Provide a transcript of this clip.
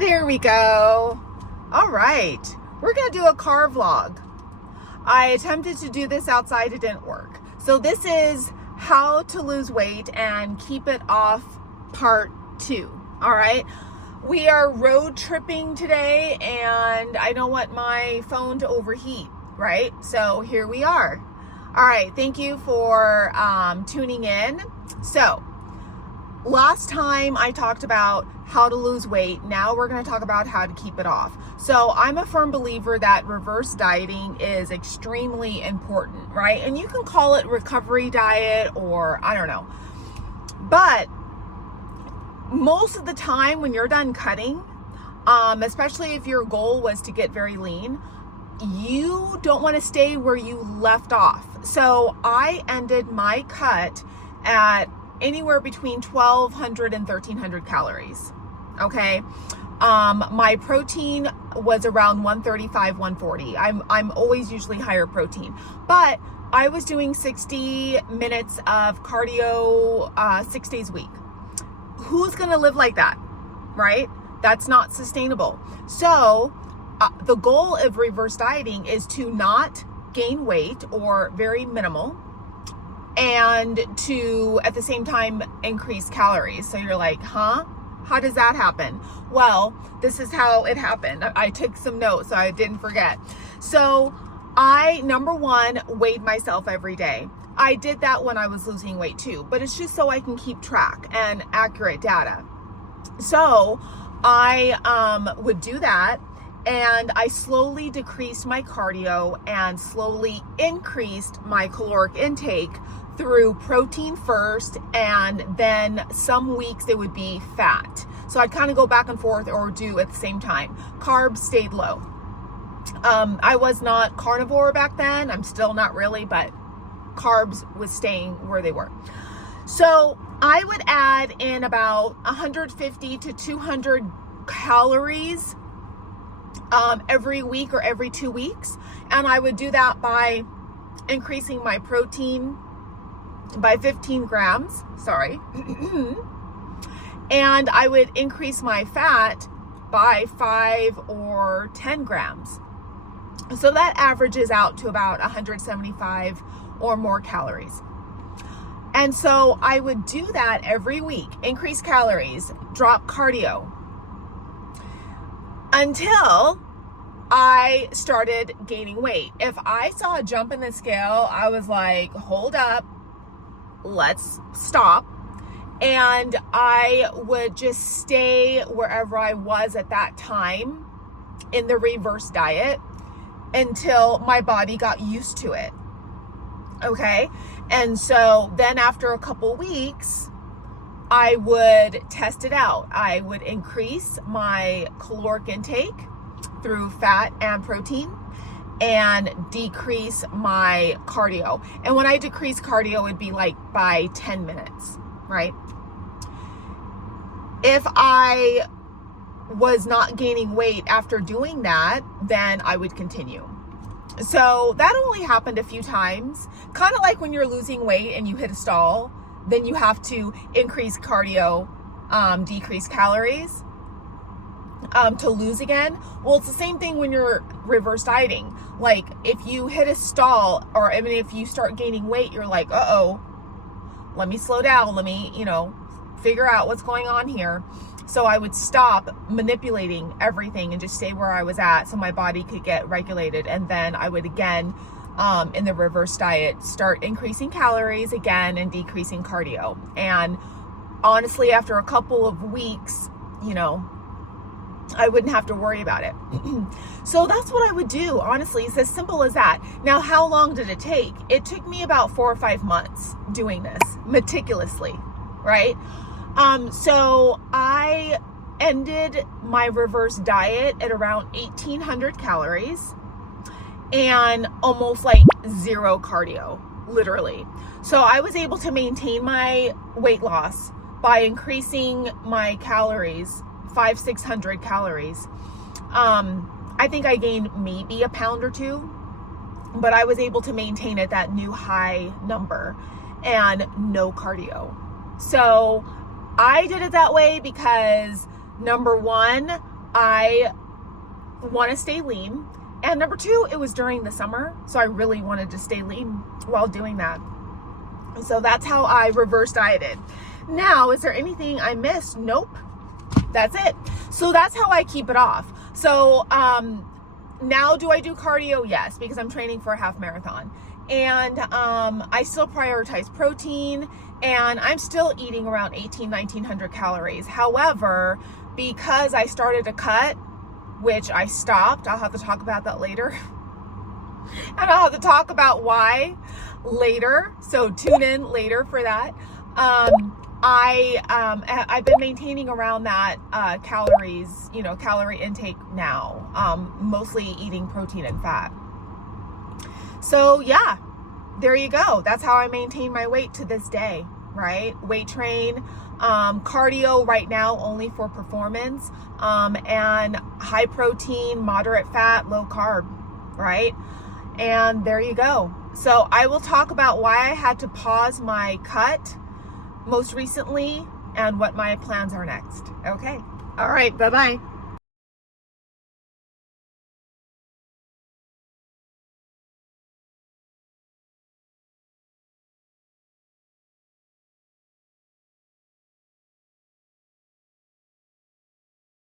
There we go. All right, we're gonna do a car vlog. I attempted to do this outside, it didn't work. So this is how to lose weight and keep it off part 2. All right, we are road tripping today and I don't want my phone to overheat, right? So here we are. All right, thank you for tuning in. So last time I talked about how to lose weight. Now we're going to talk about how to keep it off. So I'm a firm believer that reverse dieting is extremely important, right? And you can call it recovery diet or I don't know. But most of the time when you're done cutting, especially if your goal was to get very lean, you don't want to stay where you left off. So I ended my cut at anywhere between 1,200 and 1,300 calories. Okay. My protein was around 135, 140. I'm always usually higher protein, but I was doing 60 minutes of cardio, 6 days a week. Who's going to live like that? Right? That's not sustainable. So the goal of reverse dieting is to not gain weight or very minimal, and to at the same time increase calories. So you're like, huh? How does that happen? Well, this is how it happened. I took some notes so I didn't forget. So I, number one, weighed myself every day. I did that when I was losing weight too, but it's just so I can keep track and accurate data. So I would do that, and I slowly decreased my cardio and slowly increased my caloric intake through protein first, and then some weeks it would be fat. So I'd kind of go back and forth or do at the same time. Carbs stayed low. I was not carnivore back then. I'm still not really, but carbs was staying where they were. So I would add in about 150 to 200 calories every week or every 2 weeks. And I would do that by increasing my protein by 15 grams, and I would increase my fat by 5 or 10 grams. So that averages out to about 175 or more calories. And so I would do that every week, increase calories, drop cardio, until I started gaining weight. If I saw a jump in the scale, I was like, hold up, let's stop. And I would just stay wherever I was at that time in the reverse diet until my body got used to it. Okay. And so then after a couple weeks, I would test it out. I would increase my caloric intake through fat and protein and decrease my cardio. And when I decrease cardio, it'd be like by 10 minutes, right? If I was not gaining weight after doing that, then I would continue. So that only happened a few times, kind of like when you're losing weight and you hit a stall, then you have to increase cardio, decrease calories, to lose again. Well, it's the same thing when you're reverse dieting. Like if you hit a stall, or even if you start gaining weight, you're like, uh-oh, let me slow down. Let me, figure out what's going on here. So I would stop manipulating everything and just stay where I was at so my body could get regulated. And then I would again, in the reverse diet, start increasing calories again and decreasing cardio. And honestly, after a couple of weeks, I wouldn't have to worry about it. So that's what I would do. Honestly, it's as simple as that. Now, how long did it take? It took me about 4 or 5 months doing this meticulously, right? So I ended my reverse diet at around 1,800 calories and almost like zero cardio, literally. So I was able to maintain my weight loss by increasing my calories 500-600 calories. I think I gained maybe a pound or 2, but I was able to maintain at that new high number and no cardio. So I did it that way because number one, I want to stay lean. And number two, it was during the summer, so I really wanted to stay lean while doing that. So that's how I reverse dieted. Now, is there anything I missed? Nope. That's it. So that's how I keep it off. So now do I do cardio? Yes, because I'm training for a half marathon. And I still prioritize protein, and I'm still eating around 1900 calories. However, because I started to cut, which I stopped, I'll have to talk about that later. And I'll have to talk about why later. So tune in later for that. I've been maintaining around that calories, calorie intake now, mostly eating protein and fat. So yeah, there you go. That's how I maintain my weight to this day, right? Weight train, cardio right now only for performance, and high protein, moderate fat, low carb, right? And there you go. So I will talk about why I had to pause my cut most recently and what my plans are next. Okay. All right. Bye-bye.